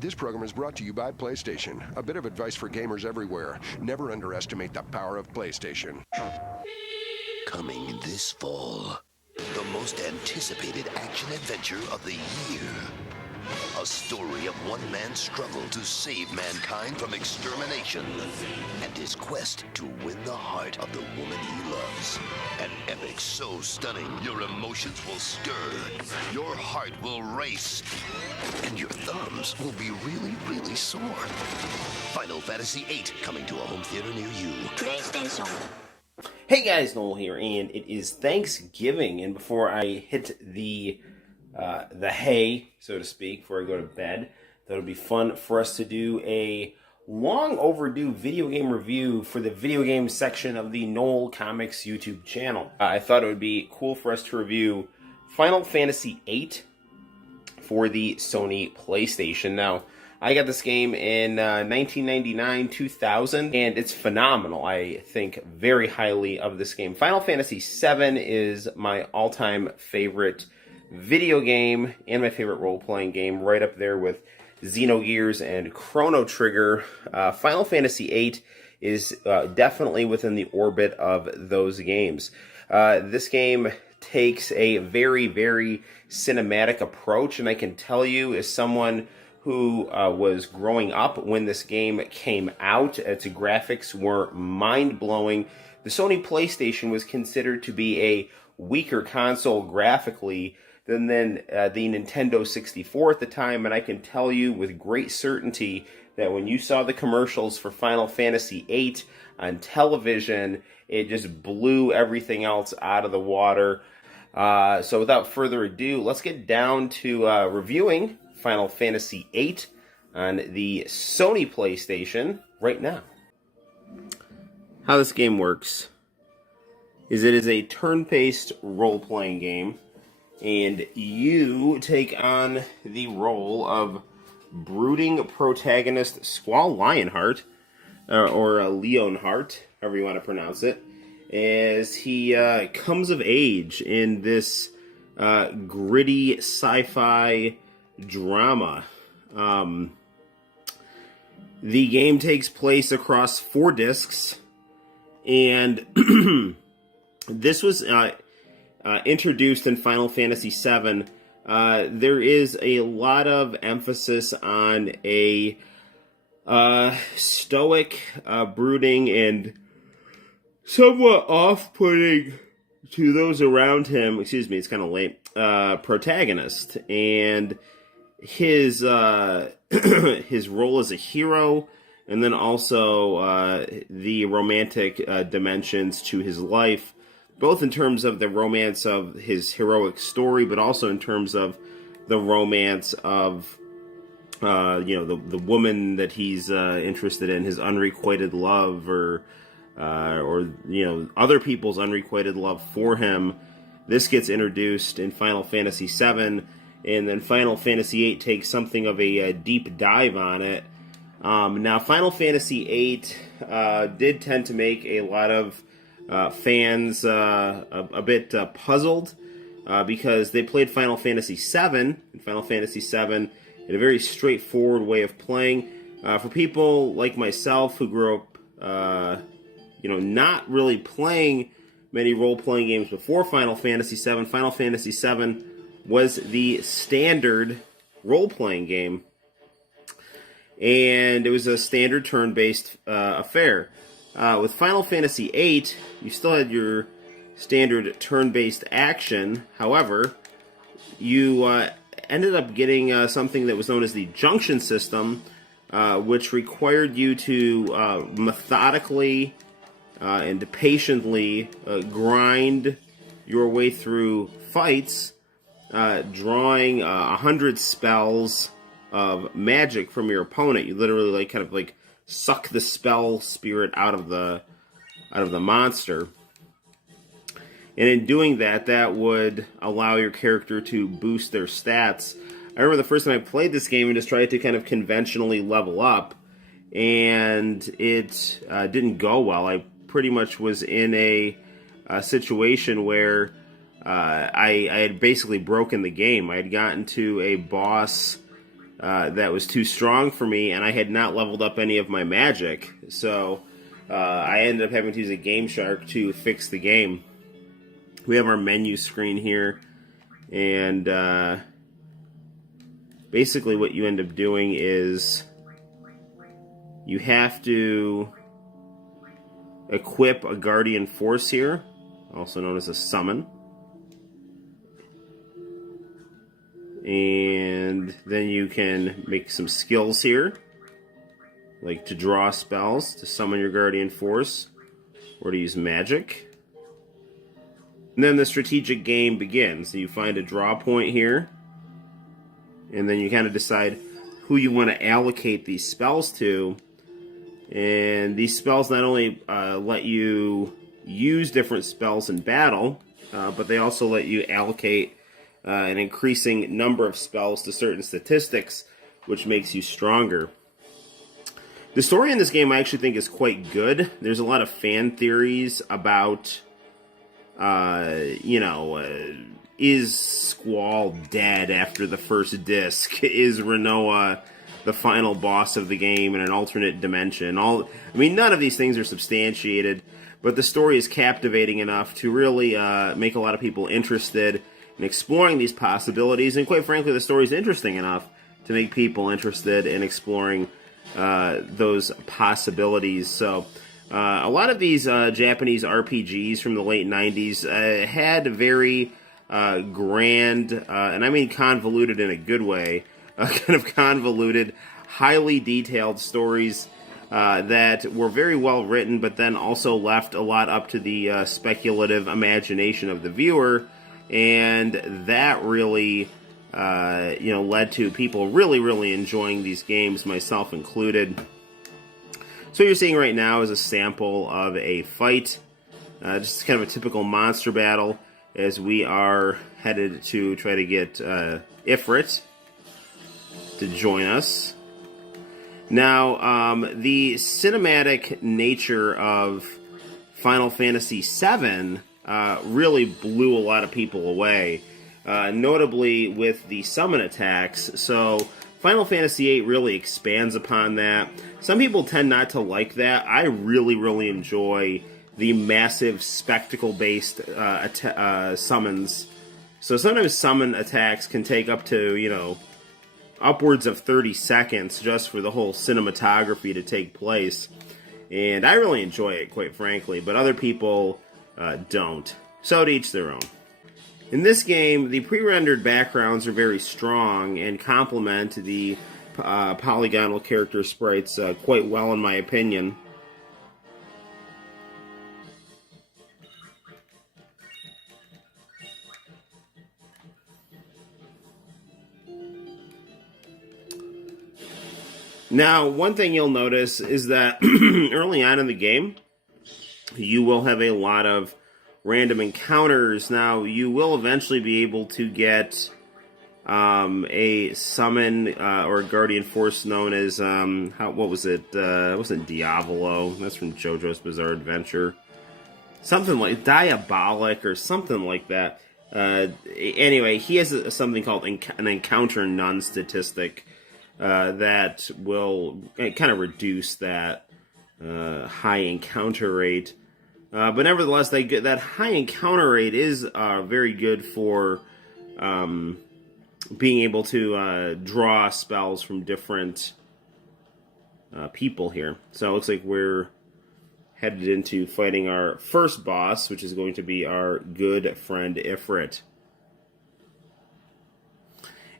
This program is brought to you by PlayStation. A bit of advice for gamers everywhere. Never underestimate the power of PlayStation. Coming this fall, the most anticipated action-adventure of the year. A story of one man's struggle to save mankind from extermination and his quest to win the heart of the woman he loves. An epic so stunning your emotions will stir, your heart will race, and your thumbs will be really, really sore. Final Fantasy VIII coming to a home theater near you. PlayStation. Hey guys, Noel here, and it is Thanksgiving, and before I hit the hay, so to speak, before I go to bed, that would be fun for us to do a long overdue video game review for the video game section of the Noel Comics YouTube channel. I thought it would be cool for us to review Final Fantasy VIII for the Sony PlayStation. Now, I got this game in 1999-2000, and it's phenomenal. I think very highly of this game. Final Fantasy VII is my all-time favorite video game and my favorite role-playing game, right up there with Xenogears and Chrono Trigger. Final Fantasy VIII is definitely within the orbit of those games. This game takes a very, very cinematic approach, and I can tell you, as someone who was growing up when this game came out, its graphics were mind-blowing. The Sony PlayStation was considered to be a weaker console graphically than the Nintendo 64 at the time, and I can tell you with great certainty that when you saw the commercials for Final Fantasy VIII on television, it just blew everything else out of the water. So without further ado, let's get down to reviewing Final Fantasy VIII on the Sony PlayStation right now. How this game works is it is a turn-based role-playing game, and you take on the role of brooding protagonist Squall Lionheart, or Leonheart, however you want to pronounce it, as he comes of age in this gritty sci-fi drama. The game takes place across 4 discs, and this was introduced in Final Fantasy VII. There is a lot of emphasis on a stoic, brooding, and somewhat off-putting to those around him, excuse me, it's kind of late, protagonist, and his his role as a hero, and then also the romantic dimensions to his life, both in terms of the romance of his heroic story, but also in terms of the romance of the woman that he's interested in, his unrequited love, or other people's unrequited love for him. This gets introduced in Final Fantasy VII, and then Final Fantasy VIII takes something of a deep dive on it. Now, Final Fantasy VIII did tend to make a lot of fans a bit puzzled because they played Final Fantasy VII, and Final Fantasy VII in a very straightforward way of playing. For people like myself who grew up not really playing many role-playing games before Final Fantasy VII. Final Fantasy VII was the standard role-playing game, and it was a standard turn-based affair. With Final Fantasy VIII, you still had your standard turn-based action. However, you ended up getting something that was known as the junction system, which required you to methodically and patiently grind your way through fights, drawing 100 spells of magic from your opponent. You literally kind of suck the spell spirit out of the monster, and in doing that, that would allow your character to boost their stats. I remember the first time I played this game and just tried to kind of conventionally level up, and it didn't go well. I pretty much was in a situation where I had basically broken the game. I had gotten to a boss that was too strong for me, and I had not leveled up any of my magic. So I ended up having to use a Game Shark to fix the game. We have our menu screen here, and basically what you end up doing is you have to equip a Guardian Force here, also known as a summon. And then you can make some skills here, like to draw spells, to summon your Guardian Force, or to use magic. And then the strategic game begins. So you find a draw point here, and then you kind of decide who you want to allocate these spells to. And these spells not only let you use different spells in battle, but they also let you allocate an increasing number of spells to certain statistics, which makes you stronger. The story in this game I actually think is quite good. There's a lot of fan theories about, is Squall dead after the first disc? Is Renoa the final boss of the game in an alternate dimension? None of these things are substantiated, but the story is captivating enough to really make a lot of people interested in exploring these possibilities, and quite frankly, the story is interesting enough to make people interested in exploring those possibilities. So a lot of these Japanese RPGs from the late 90s had very grand, and I mean convoluted in a good way, kind of convoluted, highly detailed stories that were very well written, but then also left a lot up to the speculative imagination of the viewer, and that really led to people really enjoying these games, myself included. So what you're seeing right now is a sample of a fight, just kind of a typical monster battle, as we are headed to try to get Ifrit to join us. Now, the cinematic nature of Final Fantasy VII really blew a lot of people away, notably with the summon attacks. So Final Fantasy VIII really expands upon that. Some people tend not to like that. I really enjoy the massive spectacle-based summons. So sometimes summon attacks can take up to, upwards of 30 seconds just for the whole cinematography to take place. And I really enjoy it, quite frankly, but other people don't. So to each their own. In this game, the pre-rendered backgrounds are very strong and complement the polygonal character sprites quite well, in my opinion. Now, one thing you'll notice is that early on in the game, you will have a lot of random encounters. Now, you will eventually be able to get a summon or a Guardian Force known as, what was it? It wasn't Diavolo. That's from JoJo's Bizarre Adventure. Something like Diabolic or something like that. Anyway, he has something called an Encounter None statistic that will kind of reduce that high encounter rate. But nevertheless, that high encounter rate is very good for being able to draw spells from different people here. So it looks like we're headed into fighting our first boss, which is going to be our good friend Ifrit.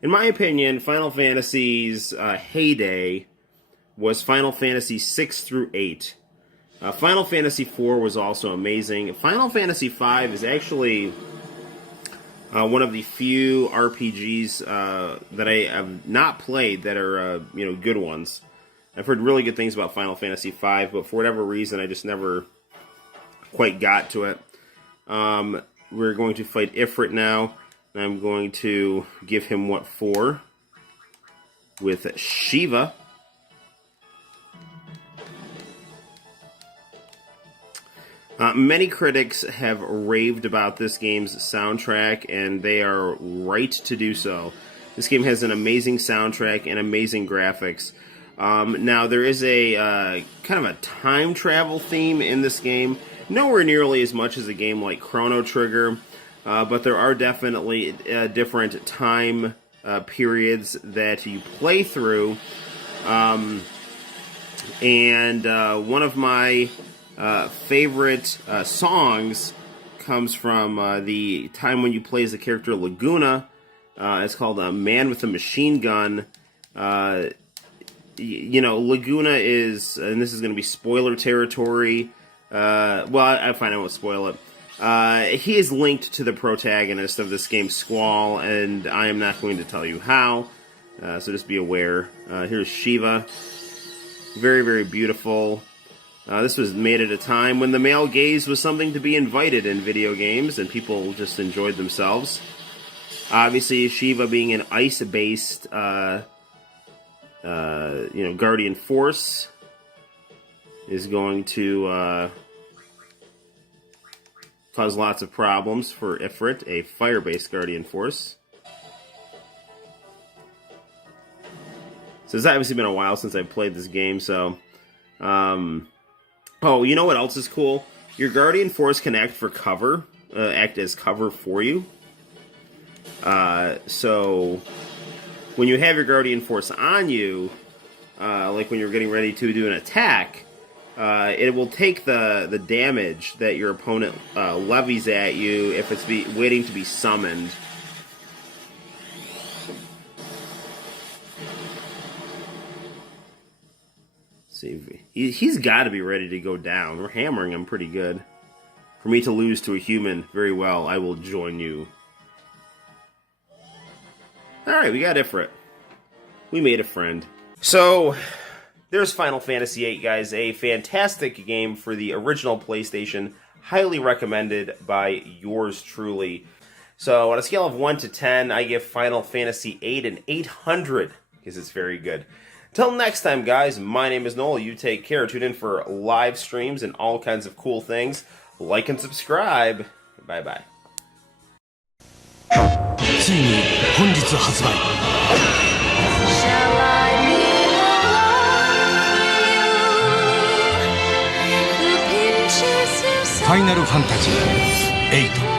In my opinion, Final Fantasy's heyday was Final Fantasy 6 through 8. Final Fantasy 4 was also amazing. Final Fantasy 5 is actually one of the few RPGs that I have not played that are good ones. I've heard really good things about Final Fantasy 5, but for whatever reason, I just never quite got to it. We're going to fight Ifrit now. And I'm going to give him what for with Shiva. Many critics have raved about this game's soundtrack, and they are right to do so. This game has an amazing soundtrack and amazing graphics. Now, there is a kind of a time travel theme in this game. Nowhere nearly as much as a game like Chrono Trigger, but there are definitely different time periods that you play through. And one of my favorite songs comes from the time when you play as the character Laguna. It's called Man with a Machine Gun. You know, Laguna is, and this is going to be spoiler territory. Well, I find I won't spoil it. He is linked to the protagonist of this game, Squall, and I am not going to tell you how. So just be aware. Here's Shiva. Very, very beautiful. This was made at a time when the male gaze was something to be invited in video games, and people just enjoyed themselves. Obviously, Shiva being an ice-based, guardian force is going to cause lots of problems for Ifrit, a fire-based guardian force. So it's obviously been a while since I've played this game, so... Oh, you know what else is cool? Your guardian force can act as cover for you. So when you have your guardian force on you, like when you're getting ready to do an attack, it will take the damage that your opponent levies at you if it's waiting to be summoned. See, he's got to be ready to go down. We're hammering him pretty good. For me to lose to a human, very well, I will join you. Alright, we got Ifrit. We made a friend. So, there's Final Fantasy VIII, guys. A fantastic game for the original PlayStation. Highly recommended by yours truly. So, on a scale of 1 to 10, I give Final Fantasy VIII an 800, because it's very good. Till next time, guys, my name is Noel. You take care. Tune in for live streams and all kinds of cool things. Like and subscribe. Bye-bye. ついに本日発売。ファイナルファンタジー8